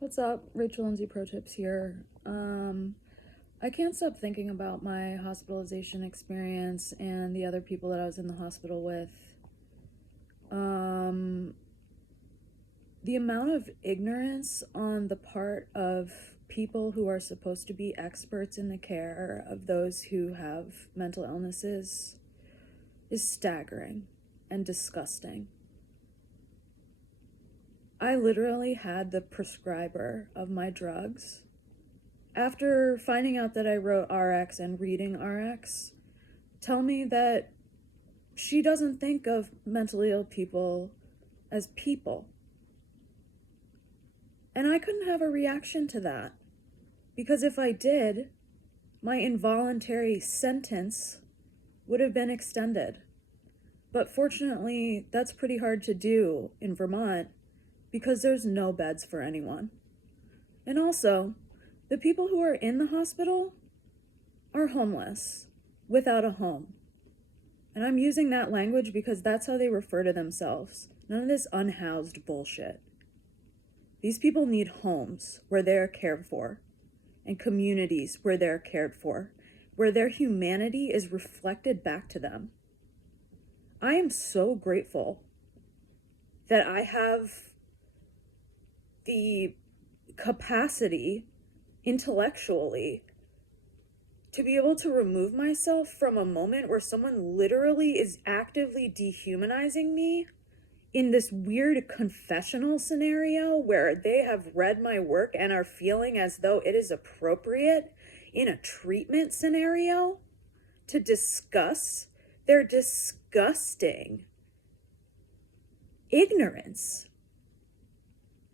What's up? Rachel Lindsay Pro Tips here. I can't stop thinking about my hospitalization experience and the other people that I was in the hospital with. The amount of ignorance on the part of people who are supposed to be experts in the care of those who have mental illnesses is staggering and disgusting. I literally had the prescriber of my drugs, after finding out that I wrote RX and reading RX, tell me that she doesn't think of mentally ill people as people. And I couldn't have a reaction to that, because if I did, my involuntary sentence would have been extended. But fortunately, that's pretty hard to do in Vermont because there's no beds for anyone. And also, the people who are in the hospital are homeless, without a home. And I'm using that language because that's how they refer to themselves. None of this unhoused bullshit. These people need homes where they're cared for, and communities where they're cared for, where their humanity is reflected back to them. I am so grateful that I have the capacity intellectually to be able to remove myself from a moment where someone literally is actively dehumanizing me in this weird confessional scenario where they have read my work and are feeling as though it is appropriate in a treatment scenario to discuss their disgusting ignorance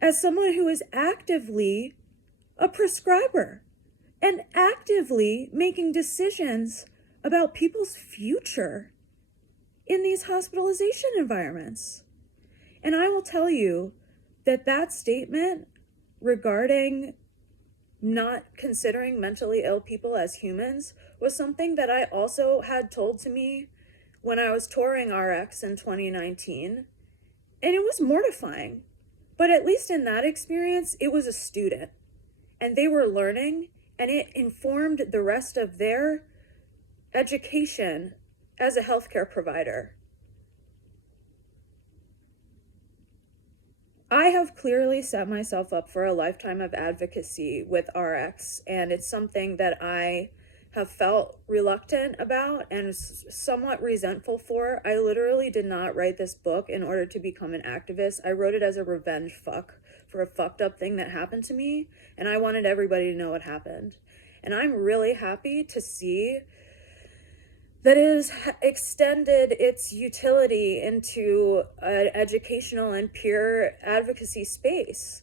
as someone who is actively a prescriber and actively making decisions about people's future in these hospitalization environments. And I will tell you that that statement regarding not considering mentally ill people as humans was something that I also had told to me when I was touring RX in 2019. And it was mortifying. But at least in that experience, it was a student. And they were learning, and it informed the rest of their education as a healthcare provider. I have clearly set myself up for a lifetime of advocacy with RX, and it's something that I have felt reluctant about and somewhat resentful for. I literally did not write this book in order to become an activist. I wrote it as a revenge fuck for a fucked up thing that happened to me, and I wanted everybody to know what happened. And I'm really happy to see that it has extended its utility into an educational and peer advocacy space.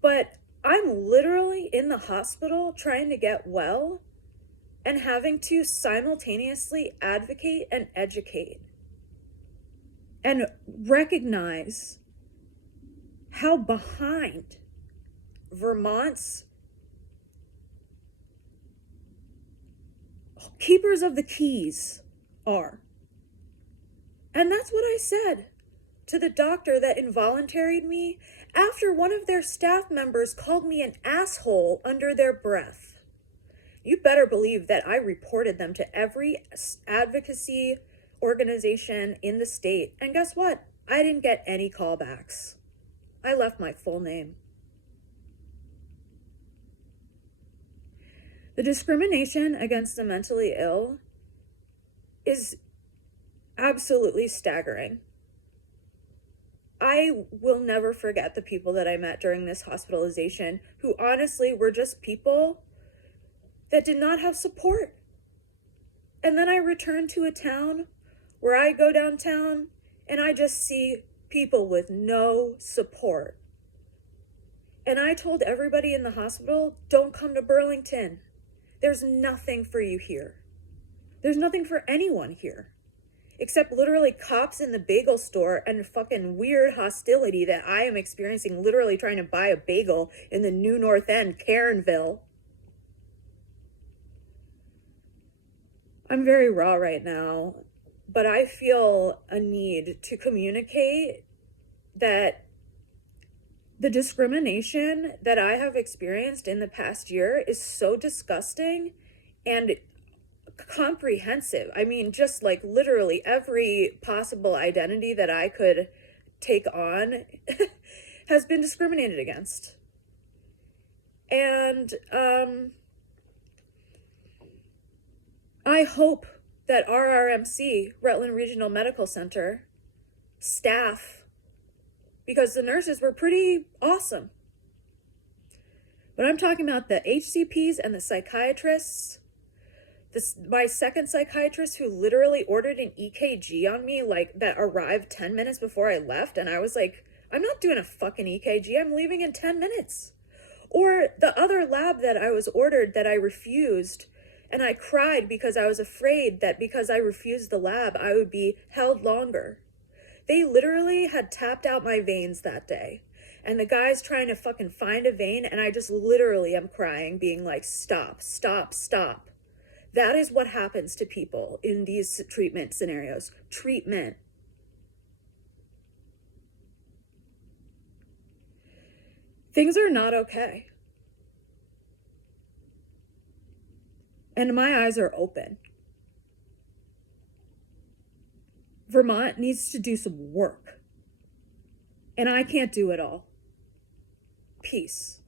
But I'm literally in the hospital trying to get well and having to simultaneously advocate and educate and recognize how behind Vermont's keepers of the keys are. And that's what I said to the doctor that involuntaried me after one of their staff members called me an asshole under their breath. You better believe that I reported them to every advocacy organization in the state. And guess what? I didn't get any callbacks. I left my full name. The discrimination against the mentally ill is absolutely staggering. I will never forget the people that I met during this hospitalization who honestly were just people that did not have support. And then I returned to a town where I go downtown and I just see people with no support. And I told everybody in the hospital, don't come to Burlington. There's nothing for you here. There's nothing for anyone here. Except literally cops in the bagel store and fucking weird hostility that I am experiencing literally trying to buy a bagel in the New North End, Caronville. I'm very raw right now, but I feel a need to communicate that The discrimination that I have experienced in the past year is so disgusting and comprehensive. I mean, just like literally every possible identity that I could take on has been discriminated against. And I hope that RRMC, Rutland Regional Medical Center, staff, because the nurses were pretty awesome. But I'm talking about the HCPs and the psychiatrists. My second psychiatrist, who literally ordered an EKG on me, like, that arrived 10 minutes before I left, and I was like, I'm not doing a fucking EKG, I'm leaving in 10 minutes. Or the other lab that I was ordered that I refused, and I cried because I was afraid that because I refused the lab, I would be held longer. They literally had tapped out my veins that day. And the guy's trying to fucking find a vein, and I just literally am crying, being like, stop, stop, stop. That is what happens to people in these treatment scenarios. Treatment. Things are not okay. And my eyes are open. Vermont needs to do some work. And I can't do it all. Peace.